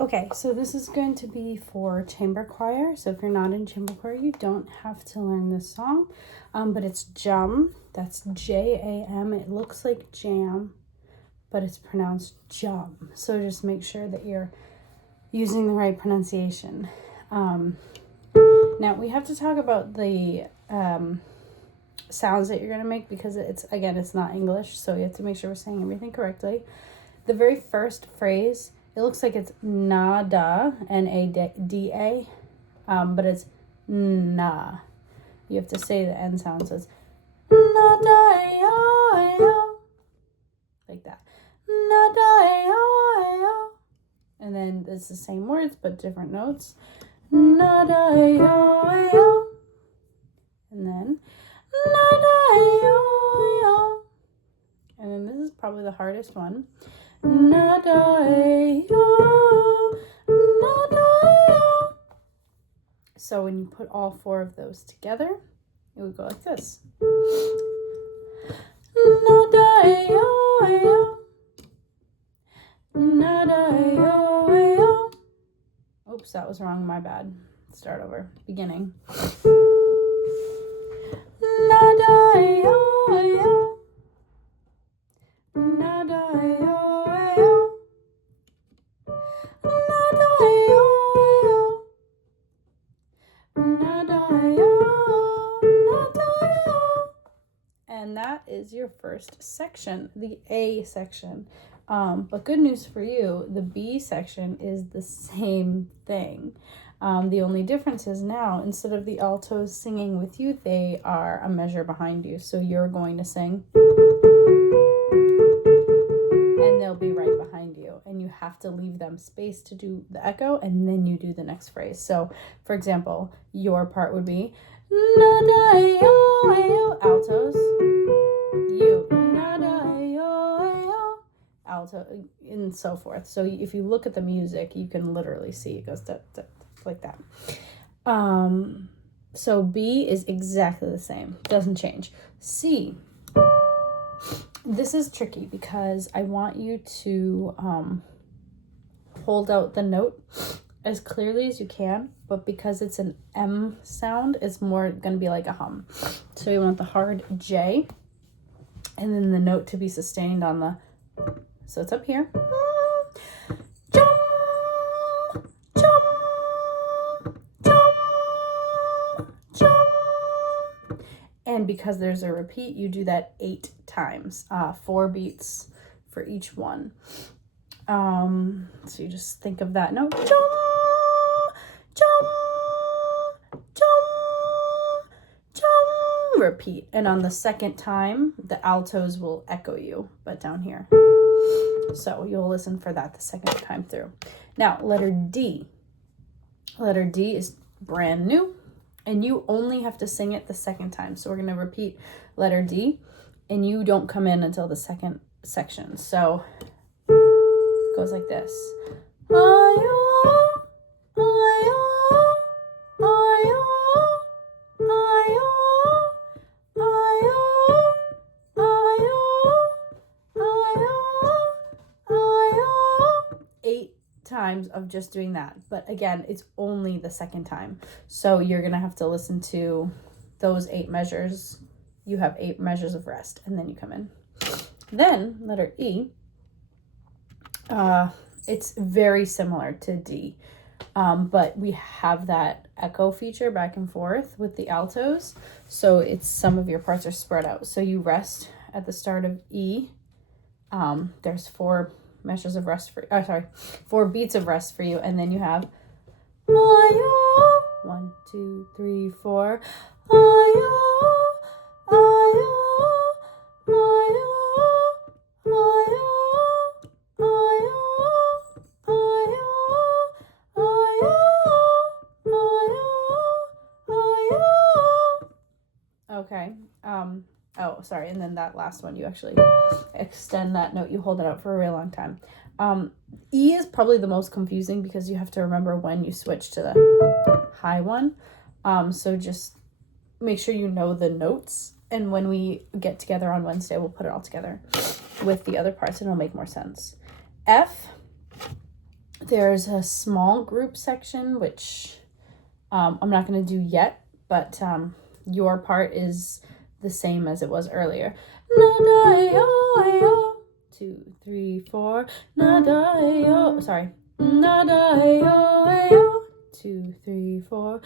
Okay, so this is going to be for chamber choir. So if you're not in chamber choir, you don't have to learn this song. But it's Jam. That's Jam. It looks like jam, but it's pronounced jum. So just make sure that you're using the right pronunciation. Now we have to talk about the sounds that you're going to make because it's not English. So you have to make sure we're saying everything correctly. The very first phrase, it looks like it's nada, N-A-D-A, but it's na. You have to say the end sound, so it's nada, yo, yo, like that. Nada, yo, yo. And then it's the same words, but different notes. Nada, yo, yo. And then nada, yo, yo. And then this is probably the hardest one. Nada, yo, nada, yo. So when you put all four of those together, it would go like this. Nada, yo, yo. Nada, yo, yo. Oops, that was wrong, my bad. Start over, beginning. Nada, yo, yo. Nada, yo, yo. Nada, yo, yo. Nada, yo. Nada, yo. And that is your first section, the A section. But good news for you, the B section is the same thing. The only difference is now, instead of the altos singing with you, they are a measure behind you. So you're going to sing, and they'll be right behind you. And you have to leave them space to do the echo, and then you do the next phrase. So, for example, your part would be, nada, yo, yo, altos, you, nada, yo, yo, alto, and so forth. So if you look at the music, you can literally see it goes like that. So B is exactly the same, doesn't change. C, this is tricky because I want you to hold out the note as clearly as you can, but because it's an M sound, it's more going to be like a hum. So you want the hard J, and then the note to be sustained on the, so it's up here. Jum, jum, jum, jum. And because there's a repeat, you do that 8 times, 4 beats for each one. So you just think of that note. Jum, jum, jum, jum. Repeat. And on the second time, the altos will echo you, but down here. So you'll listen for that the second time through. Now, letter D. Letter D is brand new, and you only have to sing it the second time. So we're going to repeat letter D, and you don't come in until the second section. So it goes like this. Ayo, ayo, ayo, ayo, ayo, ayo, ayo. 8 times of just doing that. But again, it's only the second time. So you're going to have to listen to those 8 measures. You have 8 measures of rest, and then you come in. Then letter E, it's very similar to D, but we have that echo feature back and forth with the altos. So it's some of your parts are spread out. So you rest at the start of E. There's 4 measures of rest for, 4 beats of rest for you, and then you have 1, 2, 3, 4. Okay. Oh, sorry. And then that last one, you actually extend that note. You hold it out for a really long time. E is probably the most confusing because you have to remember when you switch to the high one. So just make sure you know the notes. And when we get together on Wednesday, we'll put it all together with the other parts and it'll make more sense. F There's a small group section, which I'm not going to do yet, but your part is the same as it was earlier. 2, 3, 4. Sorry. 2, 3, 4.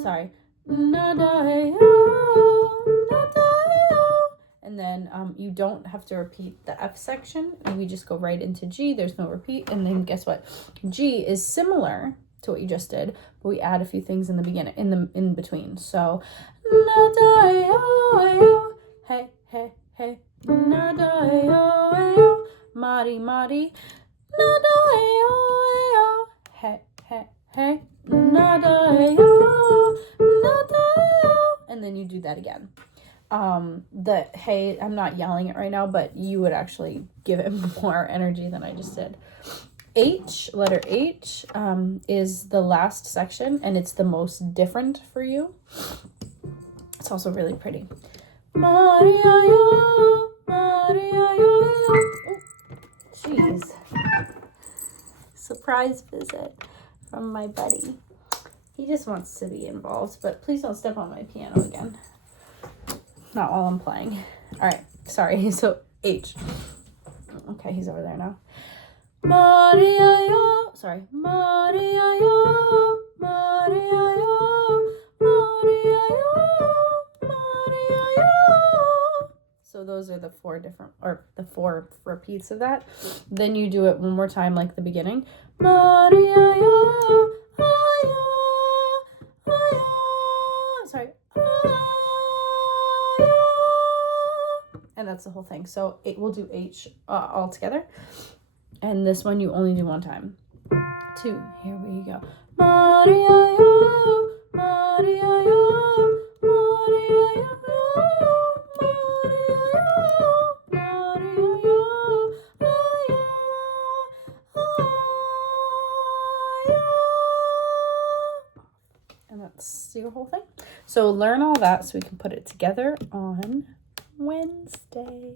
Sorry. And then you don't have to repeat the F section. We just go right into G. There's no repeat. And then guess what? G is similar to what you just did, but we add a few things in the beginning, in between. So, hey, hey, hey, Mari, Mari, hey, hey, hey, and then you do that again. The hey, I'm not yelling it right now, but you would actually give it more energy than I just did. H, letter H, is the last section, and it's the most different for you. It's also really pretty. Maria, yo, Maria, yo. Jeez. Surprise visit from my buddy. He just wants to be involved, but please don't step on my piano again. Not while I'm playing. All right, sorry. So H. Okay, he's over there now. Maria, yo. Sorry. Maria, yo. Maria, yo. Maria, yo. Maria, yo. So those are the four different, or the four repeats of that. Then you do it one more time like the beginning. Maria, yo. Sorry. And that's the whole thing. So it will do H all together. And this one you only do one time. 2. Here we go. Maria, yo, Maria, yo, Maria, yo, Maria, yo, Maria, yo. And that's your whole thing. So learn all that so we can put it together on Wednesday.